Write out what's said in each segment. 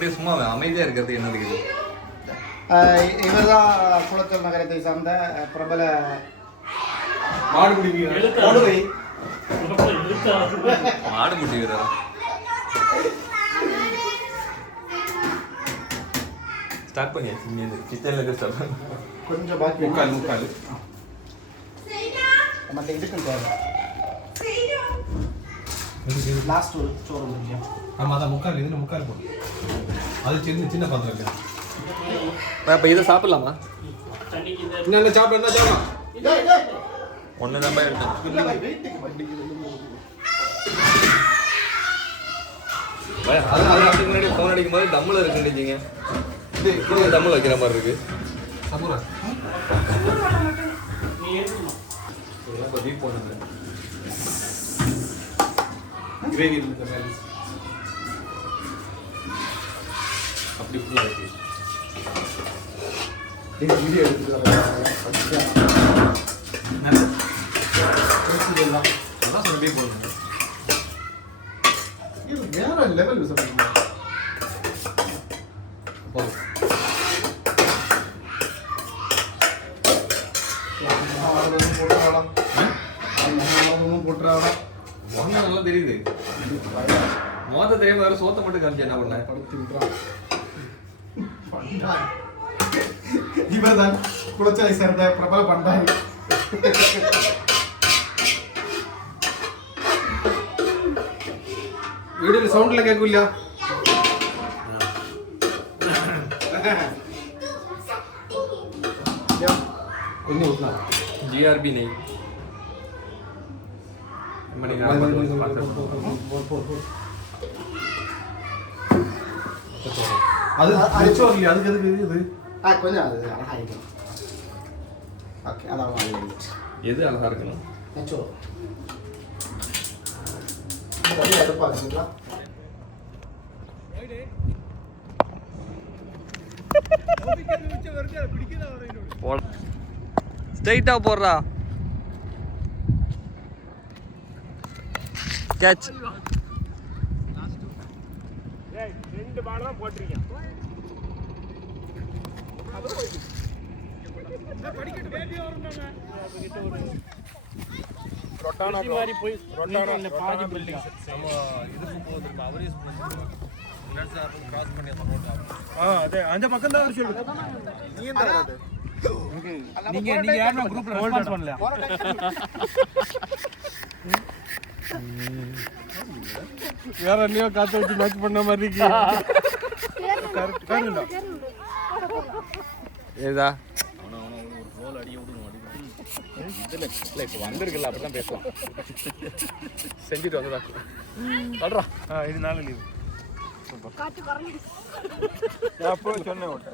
அப்படியே சும்மா அமைதியா இருக்கிறது என்ன இருக்குது? இவர்தான் குளச்சல் நகரத்தை சார்ந்த பிரபல மாடுபிடி வீரர். மாடுபிடி வீரர். ஸ்டார்ட் பண்ணியாச்சு. இங்க கிச்சன்ல இருந்து ஸ்டார்ட் பண்ணு. கொஞ்சம் பாக்கி முக்கால் மத்த இதுக்கு தேவை. லாஸ்ட் ஒரு சோறு முடிஞ்சா. ஆமா அத முக்கால் இதுல முக்கால் போடு. அது சின்ன பாத்திரம் இருக்கு. அப்ப இத சாப்பிடலாமா? என்ன சாப்பிடலாம்? ஒண்ணு தான் எடுத்து. அது அதுக்கு முன்னாடி ஃபோன் அடிக்கும் போது டம்ளர் இருக்குன்றீங்க. இது டம்ளர் வைக்கிற மாதிரி இருக்கு. சமூரா. நீ ஏத்துமா. ரொம்ப டீப் போடுங்க. கிரேவி இருக்கு மேல. அப்படி ஃபுல்லா இருக்கு. இந்த வீடியோ எடுத்துட்டு அதான் சொல்லி போடுங்க. இது வேற லெவல் சொல்லுங்க. போடு. போட்டுறாடா. வாங்க நல்லா தெரியுது. மோத தெரியாம வேற சோத்த மட்டும் காமிச்சு என்ன பண்ண? படுத்து விட்டுறான். இவர்தான் குளச்சலை சேர்ந்த பிரபல பண்டாரி. வீடியோல சவுண்ட்ல கேட்கலையா? கொஞ்சம் ஊத்தலாம். ஜிஆர்பி நெய். அது அரிச்சோ இல்லையா? அதுக்கு எதுக்கு இது? கொஞ்சம் அது அழகாயிடும். ஓகே அதான் எது அழகா இருக்கணும்? நச்சோ கொஞ்சம் எடுப்பா இருக்குங்களா? ஸ்ட்ரைட்டா போடுறா. கேட்ச். ரெண்டு பால் தான் போட்டிருக்கேன். மாதிரி போய் ரொட்டானா பாதி பில்டிங் நம்ம இதுக்கு போகுதுக்கு அவரேஜ் பண்ணி கிராஸ் பண்ணி அதே அந்த பக்கம் தான் சொல்லுங்க. நீங்க தான் வராது. நீங்க யாரும் குரூப்ல ரெஸ்பான்ஸ் பண்ணல. வேற என்னையோ காத்து வச்சு மேட்ச் பண்ண மாதிரி இருக்கு. கரெக்ட் ஏதா ஒரு கோல் அடி விடணும். இதுல இல்ல இப்ப வந்திருக்குல்ல அப்படிதான் பேசலாம். செஞ்சுட்டு வந்ததா சொல்றா. இது நாளை லீவு. காத்து குறஞ்சிடுச்சு. அப்போ சொன்னேன் ஓட்ட.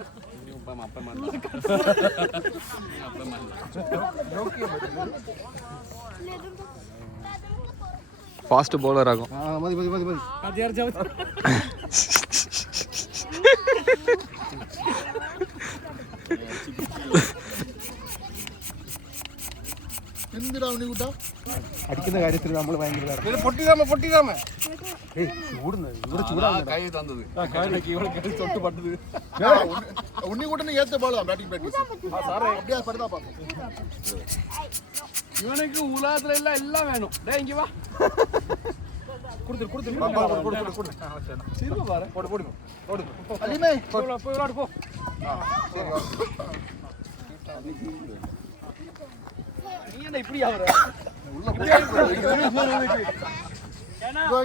ஃபாஸ்ட் பவுலர் ஆகும். மதி மதி மதி மதி அது யார் ஜாவத்? എന്തിനാ ഉണ്ണി കൂട്ടാ അടിക്കുന്ന കാര്യത്തിൽ നമ്മൾ ഭയങ്കര പൊട്ടിക്കാമ ഏയ് ചൂടുന്നു ഇവിടെ ചൂടാണ് കൈ തന്നത് തൊട്ട് പട്ടത് ഉണ്ണിക്കൂട്ടന് ഏത്ത ബോളാ ബാറ്റിംഗ് പ്രാക്ടീസ് அப்படியே படுதா பாப்போம் இவனுக்கு உலகத்துல எல்லாம் வேணும். டேய் இங்க வா. குடுத்து சீரோ பாரு. போடு அலிமே போய் விளையாடு போ. நீ என்ன இப்படி ஆவற? உள்ள போய் ஏனா கோ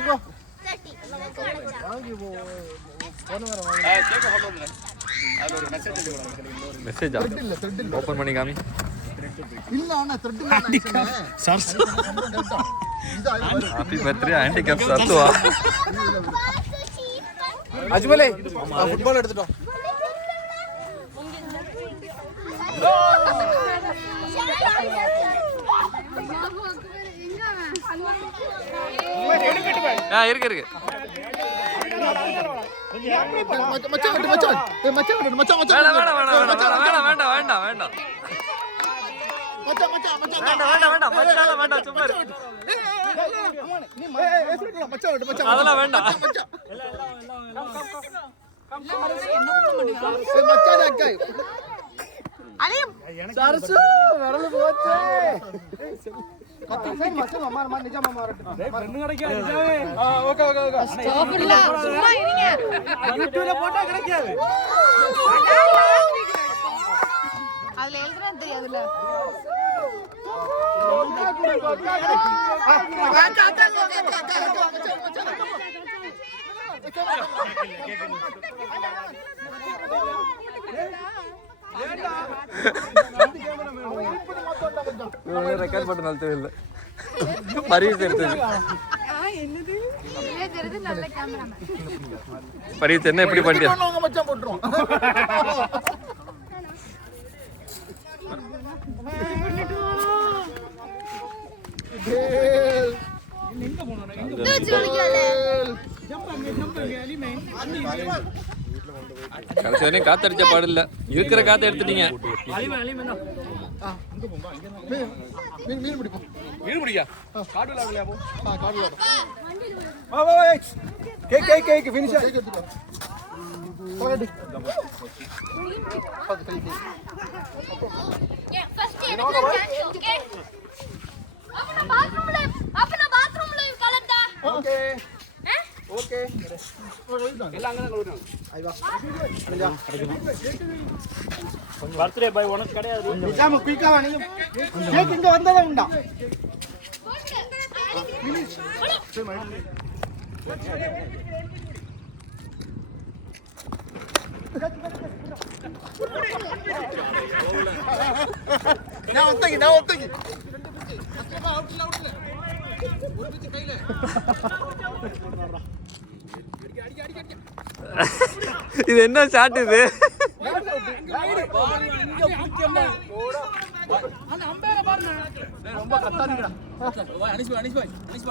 மெசேஜ் ஓபன் பண்ணி காமி. இல்ல அண்ணா thread sir happy birthday aunty cup சத்துவா. அஜ்மலே ஃபுட்பால் எடுத்துட்டோம். இருக்கு மச்சான் மச்சான் ஏய் மச்சான் மச்சான் மச்சான் வேண்டாம் வேண்டாம் மச்சான் மச்சான் மச்சான் வேண்டாம் சும்மா இரு. நீ மச்சான் மச்சான் அதெல்லாம் வேண்டாம். மச்சான் அக்காய் சரசு வரல போச்சே கத்தி மச்சான் அம்மா நிஜமா மாறட்டும் பெண்ணு கிடைக்காது நிஜமே ஓகே ஓகே ஓகே சாப்பிடல சும்மா இருங்க யூடியூப்ல போட்டா கிடைக்காது அதுல எழுதுறது தெரியாதுல ரெக்கார்ட் பண்ண நல்ல தெரியல பரிசு எடுத்தது என்னது இல்ல தெரியுது நல்ல கேமராமேன் பரிசு என்ன எப்படி பண்ணியா உங்க மச்சான் போட்டுருவோம் கடைசி வரையும் காத்தடிச்ச பாடு இல்ல இருக்கிற காத்த எடுத்துட்டீங்க மீன் பிடிப்போம் மீன் பிடிக்கா காட்டு விளையாடலையா போ காடுல வா வா கேக் ஃபினிஷ் எடுத்துக்கோ போடி ஃபர்ஸ்ட் எனக்கு சான்ஸ் ஓகே अपना बाथरूम ले कलंदा ஓகே ஓகே எல்லாம் அங்க தான் கழுவுறாங்க பர்த்டே பாய் உனக்கு கிடையாது நிஜாம குயிக்கா வாங்க கேக் இங்க வந்ததே உண்டா நான் ஒத்தங்கி இது என்ன ஷாட் இது ரொம்ப கத்தாதீங்கடா அனிஸ் பாய்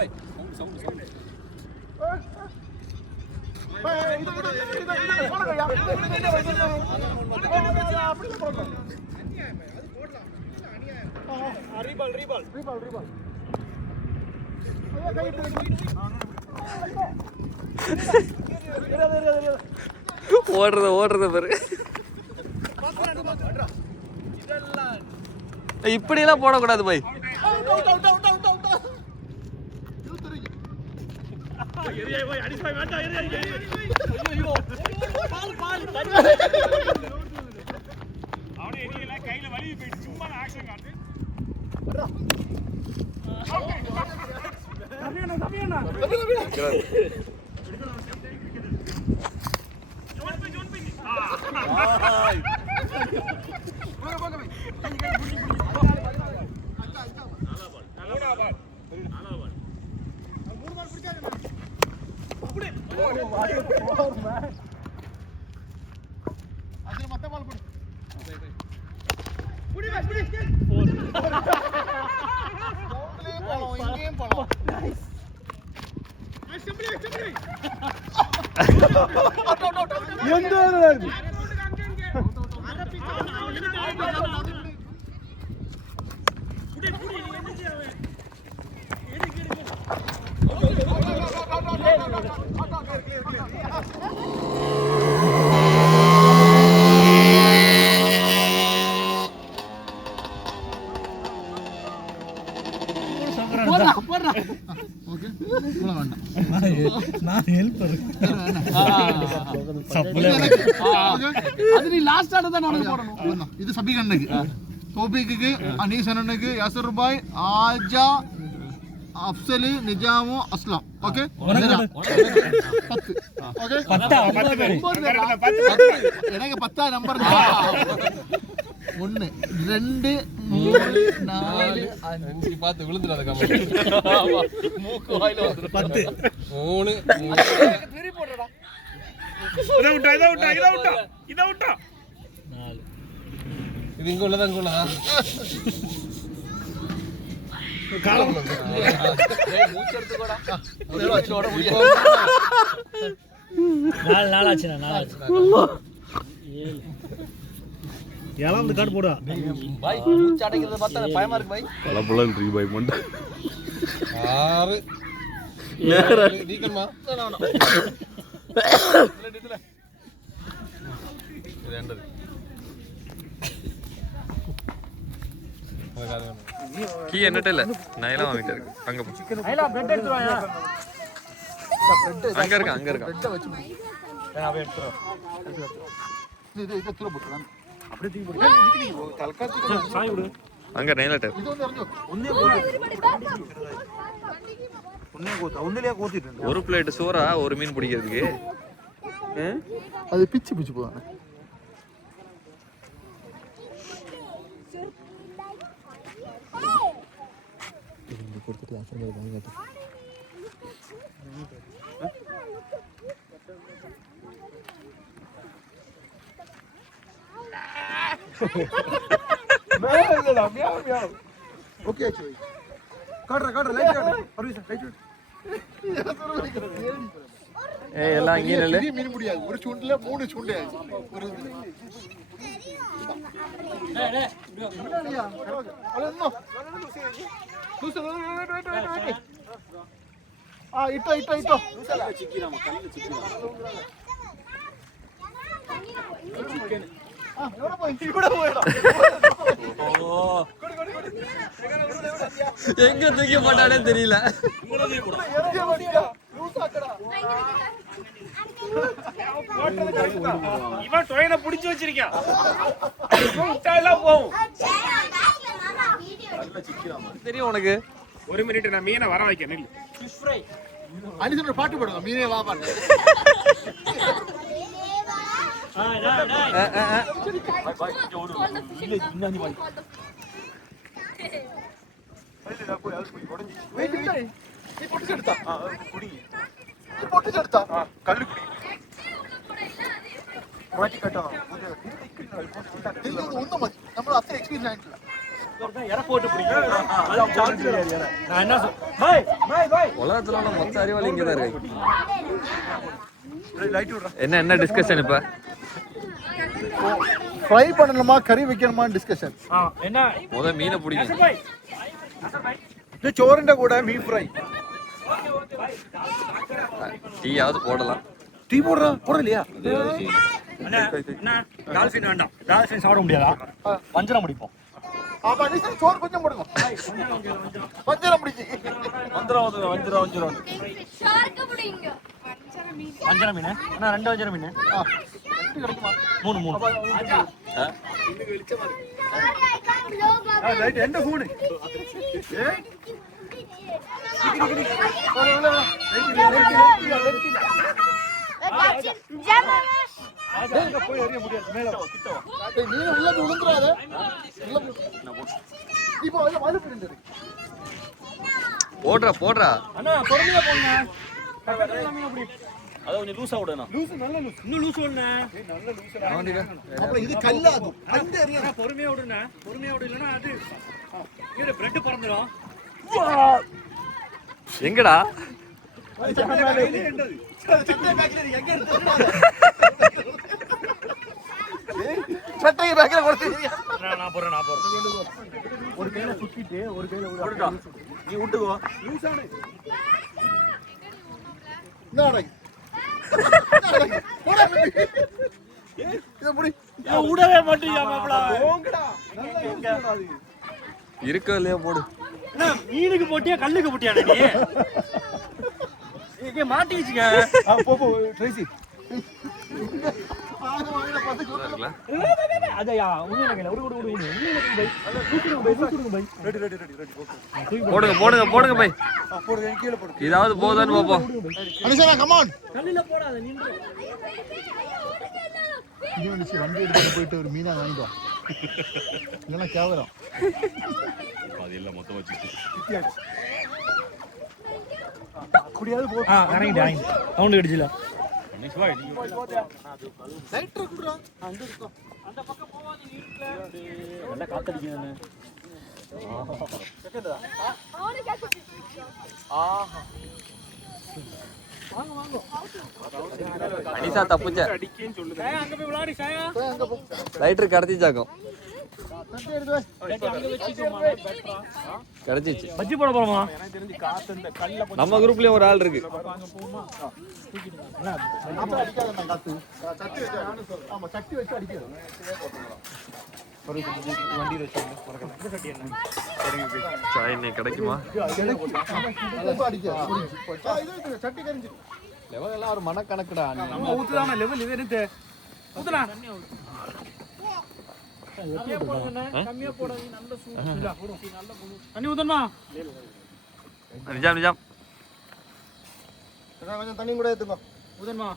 ரீபால் ஓடுறது பாரு இப்படி எல்லாம் போடக்கூடாது பாய் நான் ஹெல்ப்பர் அது நீ லாஸ்ட் ஆட தான் நானே போடணும் இது சபிகண்ணுக்கு தோபிக்கு அனீசனனுக்கு யசர் பாய் ஆஜா அப்சலு நிஜாமு அஸ்லாம் ஓகே ஓகே எனக்கு 10 நம்பர் 1 2 3 4 5 பார்த்து விழுந்துடாத மூக்கு வாயில வந்து 10 3 திருப்பி போடுறடா இத விட்டா 4 இது இங்க உள்ளதா காலம் மூச்சு எடுத்து கூட நாளாச்சு ஏழாவது கார்டு போடா பாய் மூச்சு அடைக்கிறத பார்த்தா பயமா இருக்கு பாய் பலபலன் ரீ பாய் மண்ட 6 நேரா நீக்கமா വേണ്ടത് கீ என்னட்ட இல்ல நைலா வாங்கிட்டு இருக்கு அங்க போ நைலா பிரெட் எடுத்து வாயா அங்க இருக்க பிரெட் வச்சு நான் போய் எடுத்துறேன் இது கிலோ போட்டுறேன் அப்படியே தூக்கி போடு தலக்காத்துக்கு சாய் விடு அங்க நைலா டேப் இது வந்து அறிஞ்சோ ஒன்னிலே கோத்திட்டு ஒரு பிளேட் சோறா ஒரு மீன் பிடிக்கிறதுக்கு அது பிச்சு பிச்சு போவானே ஓகே ஆச்சு காட்ற லைட் காட்ற பர்வீஸ் லைட் ஏய் எல்லாம் இங்கே இல்ல மீன் முடியாது ஒரு சுண்டுல 3 சுண்டு ஒரு இட்டோ எங்க தூக்கி போட்டானே தெரியல இவன் டொயனை பிடிச்சு வச்சிருக்கான் விட்டாலாம் போகும் தெரியும் உனக்கு ஒரு மினிட் நான் மீனை வர வைக்க நில்லு அனிசன் பாட்டு போடுங்க மீனே வா பாட்டு നമ്മൾ അത്ര എക്സ്പീരിയൻസ് ആയിട്ടില്ല உலகத்துல உள்ள மொத்த அறிவாளி இங்கதான் இருக்கு என்ன டிஸ்கஷன் இப்ப ஃப்ரை பண்ணணுமா கறி வைக்கணுமா டிஸ்கஷன் என்ன முத மீனை பிடிக்கும் இது ചോറിന്റെ കൂടെ മീൻ ഫ്രൈ டீயாவது போடலாம் டீ போடலையா டால்ஃபின் வேண்டாம் டால்ஃபின் சாப்பிட முடியாதா வஞ்சரம் முடிப்போம் அப்ப அனிசன் சோறு கொஞ்சம் போடுங்க வஞ்சரம் பிடிச்சி வஞ்சிரம் ஷார்க்கு புடிங்க வஞ்சரம் மீன் அண்ணா 2 வஞ்சரம் மீன் கிடைக்குமா 3 ലൈറ്റ് എന്റെ ഫോണ് போய் அறிய முடியாது மேல கிட்ட நீ உள்ள விழுந்துறாத இப்போ அதுல வாழை பிடிந்தது போடுறா அண்ணா பொறுமையா போங்க மீன் அப்படி அத கொஞ்சம் லூசா விடுனா லூஸ் நல்ல லூஸ் இன்னும் லூஸ் விடுனா நல்ல லூஸ் அப்புறம் இது கல்லாகும் அந்த ஏரியா பொறுமையா விடுனா பொறுமையா விடு இல்லனா அது இங்க பிரெட் பறந்துரும் எங்கடா சட்டை பேக்கல கொடுத்தீங்க நான் போறேன் ஒரு கையில சுத்திட்டு ஒரு கையில விடுடா நீ விட்டுக்கோ லூசானே நாடை இது முடி விடவே மாட்டீங்க மாப்ள போங்கடா இருக்கோ இல்லையா போடு என்ன மீனுக்கு போட்டியா கல்லுக்கு போட்டியாடா நீ இங்க மாட்டிச்சுங்க போ ட்ரைசி அதயா உண்மையில ஒரு போடுங்க பை போடு கீழ போடு இதாவது போதான்னு பாப்போம் அனிசனா கம் ஆன் கல்லுல போடாத நின்று இது வந்து வண்டி எடுத்து போயிட்டு ஒரு மீனா வாங்கிட்டு வா இல்லைன்னா கேவலம் அதெல்லாம் மொத்தம் வச்சுட்டு குடியாது போ இறங்கி சவுண்ட் அடிச்சுல லைட்டர் குடுறா அந்த பக்கம் போவாதீ வீட்ல நல்லா காத்தடிக்குது அவனே கேட்க ஆஹா அனிஷா தப்புச்ச அடிக்கேன்னு சொல்லுது அங்க போய் விளையாடி சாயா லைட்டர் கடத்திச்சாக்கும் கிடைச்சிச்சு. பஜ்ஜி போட போறோமா? எனக்கு தெரிஞ்சு காத்து இந்த கல்ல நம்ம குரூப்லயும் ஒரு ஆள் இருக்கு. அங்க போமா சட்டி வச்சு அடிக்கிறது. சாய் இன்னைக்கு கிடைக்குமா? சட்டி கரிஞ்சு லெவல் எல்லாம் ஒரு மனக்கணக்குடா. நம்ம ஊத்துதான லெவல் இது இருந்து ஊத்துனா கம்மியா போடாதீங்க. நல்ல சூடு நல்ல புழு தண்ணி ஊத்தணுமா? நிஜாம் நிஜாம் கொஞ்சம் தண்ணி கூட எடுத்துக்கோ. ஊத்தணுமா?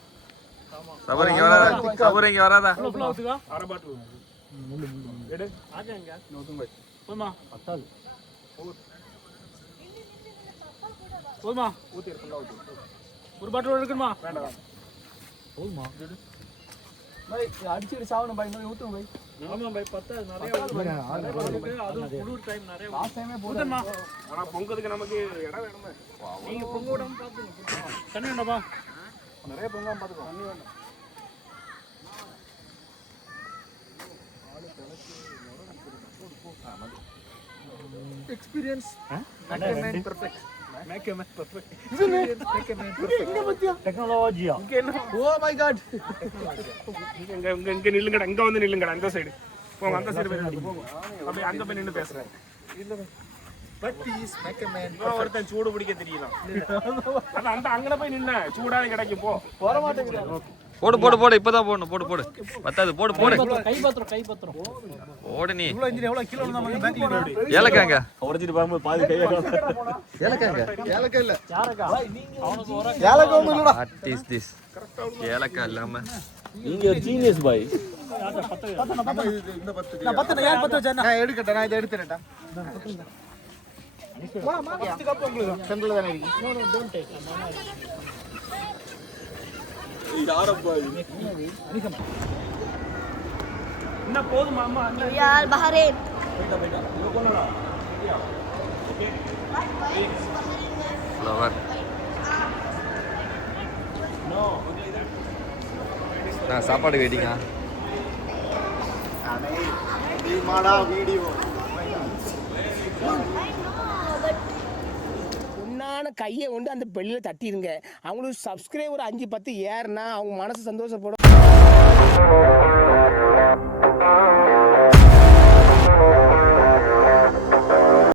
சபர் இங்க வராதா? சபர் இங்க வராதா? ஃபுல்லா ஊத்துக்கா. அரை பாட்டில் எடு ஆஜாங்க நோதுங்க போமா பத்தாது போமா ஊத்தி ஃபுல்லா ஊத்து. ஒரு பாட்டில் எடுக்கணுமா? வேண்டாம் போமா எடு பை அடிச்சிட்டு சாவணும் பை இன்னும் ஊத்துங்க பை. ஆமா பை பத்தாது நிறைய ஊத்து. அது குளிர் டைம் நிறைய லாஸ்ட் டைமே போடுமா. ஆனா பொங்கதுக்கு நமக்கு இடம் வேணுமே. நீங்க பொங்க விடாம பாத்துங்க. தண்ணி வேண்டாமா? நிறைய பொங்காம பாத்துக்கோ. தண்ணி வேண்டாம். எக்ஸ்பீரியன்ஸ் டெக்னாலஜியா ஓ மை காட். இங்க நில்லுங்கடா, இங்க வந்து நில்லுங்கடா, அந்த சைடு போங்க, அந்த சைடு போய் போங்க. அப்படியே அங்க போய் நின்னு பேசுறேன். ஒருத்தன் சூடு பிடிக்க தெரியல. அதான் அந்த அங்கன போய் நின்ன சூடான கிடைக்கும். போற மாட்டேங்குது. போடு போடு போடு இப்பதான் போடணும். போடு போடு பத்தாது. போடு போடு கை பத்திரம் போடு நீ. இவ்வளவு இன்ஜின் எவ்வளவு கிலோ நம்ம பேக்ல ஓடி. ஏலக்காங்க உடைச்சிட்டு பாருங்க பாதி கையை ஏலக்காங்க ஏலக்காய் இல்ல. யாரக்கா அவனுக்கு ஒரு ஏலக்காய் ஒண்ணும் இல்லடா. What is this? ஏலக்காய் இல்லாம நீங்க ஒரு ஜீனியஸ் பாய். இந்த 10 நான் 10 யார் 10 வச்சா நான் எடுக்கட்டா. நான் இத எடுத்துறேன்டா. வாமா 10 கப் உங்களுக்கு சென்டர்ல தான இருக்கு. No no don't take. என்ன போதும் மாமா அங்க यार बहरीन ஃப்ளவர். நான் சாப்பாடு வெயிட்டிங்க. மாடா வீடியோ உன்னான கையை கொண்டு அந்த பெல்லில் தட்டிடுங்க. அவங்களுக்கு சப்ஸ்கிரைபர் 5-10 ஏறுனா அவங்க மனசு சந்தோஷப்படும்.